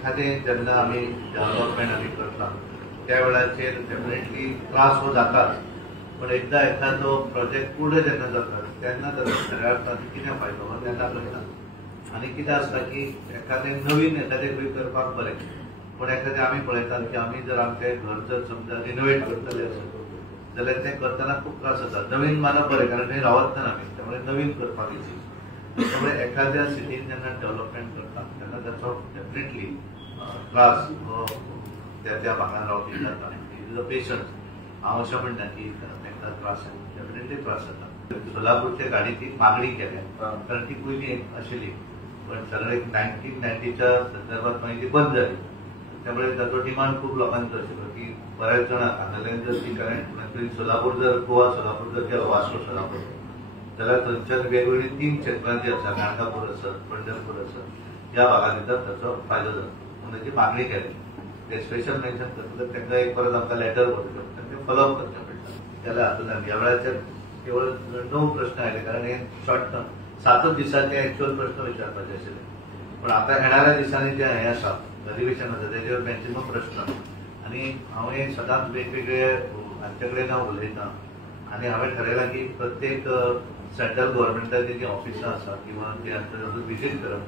एखादे जेन्ना आमी डेव्हलपमेंट आमी करता त्या वेळाचेर डेफिनेटली त्रास हो जाताच, पण एकदा एखादो प्रोजेक्ट पुढे जेन्ना जाता तेन्ना खऱ्या अर्थान कितें फायदो हो तेन्ना कळटा. आनी कितें आसता की एखादें नवीन एखादें खंय करपाक बरें, पण एखादें आमी पळयतात की आमी जर आमचें घर जर समजा रिनोवेट करतले आसत जाल्यार तें करतना खूब त्रास जाता. नवीन मानप बरें, कारण थंय रावत ना आमी, त्यामुळे नवीन करपाक इजी. त्यामुळे एखाद्या सिटीन जेन्ना डेव्हलपमेंट करता तेन्ना ताचो डेफिनेटली त्रास हो त्या भागात रावपी जाता. Is a patience. हांव अशें म्हणना की तांकां त्रास डेफिनेटली त्रास जाता. सोलापूरच्या गाडीची मागणी केल्या, कारण ती पयलीं एक आशिल्ली, पण सगळे 1990च्या संदर्भात मागीर ती बंद जाली. त्यामुळे ताचो डिमांड खूप लोकांचो आशिल्लो की बऱ्याच जाणांक हांगाल्यान जर ती करंट सोलापूर जर गोवा सोलापूर जर गेलो, वास्को सोलापूर, जाल्यार थंयच्यान वेगवेगळी 3 क्षेत्रां जी आसा, गाणगापूर आसत, पंढरपूर आसत, ह्या भागां भितर ताचो फायदो जाता. म्हणून ताची मागणी केली. ते स्पेशल मेन्शन करतले तांकां एक परत आमकां लेटर बरोवचें पडटा, तें फॉलोअप करचें पडटा. जाल्यार हातूंतल्यान ह्या वेळाचेर केवळ 9 प्रश्न आयले, कारण हे शॉर्ट टर्म 7 दिसांचे एक्च्युअल प्रश्न विचारपाचे आशिल्ले. पण आता येणाऱ्या दिसांनी जे हे आसा अधिवेशन आसा तेजेर मॅक्झिमम प्रश्न, आनी हांवें सदांच वेगवेगळे हांचे कडेन हांव उलयतां, आनी हांवें थारायलां की प्रत्येक सेंट्रल गव्हर्मेंटाची जी ऑफिसां आसा किंवा जी हांचो विजीट करप.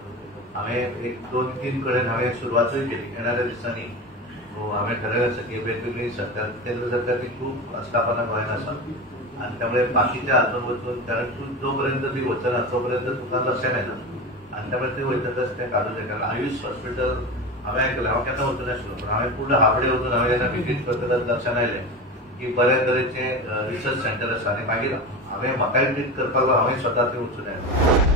हांवें एक 2-3 कडेन हांवें सुरवातूय केली. येणाऱ्या दिसांनी हांवें थारायलें आसा की वेगवेगळी सरकार केंद्र सरकारची खूब आस्थापनां गोंयांत आसात, आनी त्यामुळे बाकीच्या हातूंत वचून, कारण तूं जो पर्यंत ती वचना तो पर्यंत तुका लक्षांत येना, आनी त्यामुळे ते वयतकच तें काडून कारण आयुष हॉस्पिटल हांवें आयकलें, हांव केन्ना वचूं नाशिल्लो, पण हांवें पूर्ण हाफडे वचून हांवें जेन्ना विजीट करतकच लक्षांत आयलें की बऱ्या तरेचें रिसर्च सेंटर आसा. आनी मागीर हांवें म्हाकाय ट्रीट करपाक हांवें स्वता थंय वचून आयलो.